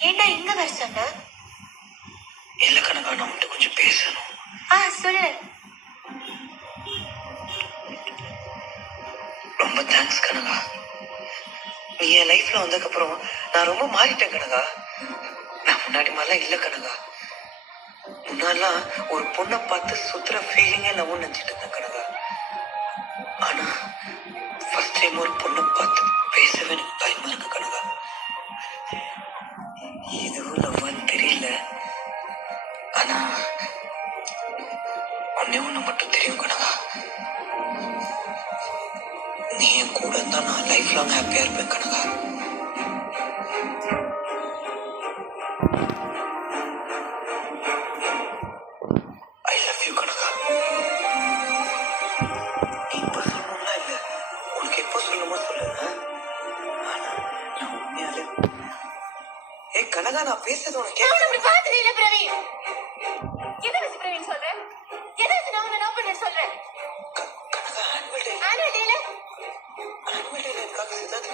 ஏண்டா இங்க வர சொன்ன? இல்ல கனகா, நான் உன்கிட்ட கொஞ்சம் பேசணும். சொல்லு. ரொம்ப தேங்க்ஸ் கனகா. நீ என் லைஃப்ல வந்ததுக்கு அப்புறம் நான் ரொம்ப மாறிட்டேன் கனகா. நான் முன்னாடி மாதிரிலாம் இல்ல கனகா. முன்னாலாம் ஒரு பொண்ணை பார்த்து சுத்துற ஃபீலிங்கே லவ் நினைச்சிட்டு இருந்தேன் கனகா. ஆனா ஃபர்ஸ்ட் டைம் ஒரு பொண்ணை பார்த்து பேசவே எனக்கு பயமா இருக்கு கனகா. இதுவும் லவ்வான்னு தெரியல. ஆனா ஒன்னே ஒண்ணு மட்டும் தெரியும் கனகா. நீ என் கூட இருந்தா நான் லைஃப் லாங் ஹாப்பியா இருப்பேன் Kanaka. I love you Kanaka. நீ இப்ப சொல்லணும்னா இல்ல, உனக்கு எப்போ சொல்லணுமோ சொல்லு. ஆனா நான் உண்மையாலே கனகா, நான் பேசுறது உனக்கு இல்ல பிரவீன். என்ன பேச பிரவீன் சொல்ற? எதாவது நான் உன்னை லவ் பண்ண சொல்றேன். கனகா, ஆனுவல் டேல எனக்காக சித்தார்த்